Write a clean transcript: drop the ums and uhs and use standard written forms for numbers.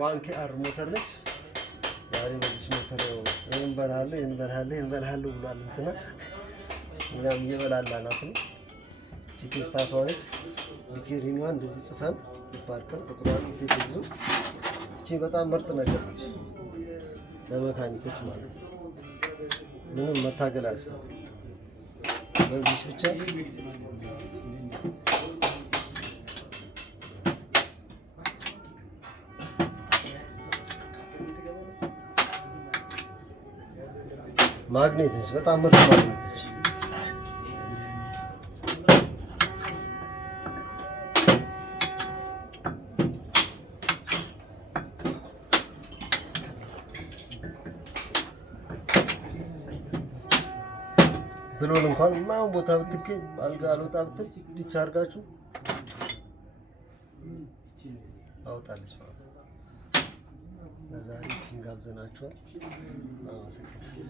ዋንኬ አር ሞተር ነች። ዛሬ በዚህ ሞተር ይሄን በልሃለሁ ብሏል እንትና እኛም እየበላላናት ነው። እቺ ቴስታቷ ነች። ቢኬሪኒዋን እንደዚህ ጽፈን ፓርከር ቁጥሯን ተይዙ። እቺ በጣም ምርጥ ነገር ነች ለመካኒኮች ማለት ነው። ምንም መታገል አያስፈልግም። በዚህ ብቻ ማግኔት ነች። በጣም ምርጥ ማግኔት ነች። ብሎን እንኳን ማን ቦታ ብትገኝ አልጋ አልወጣ ብትል ዲቻ አድርጋችሁ አውጣለች ማለት ነው። ለዛሬ ቺን ጋብዘናችኋል። አመሰግናለሁ።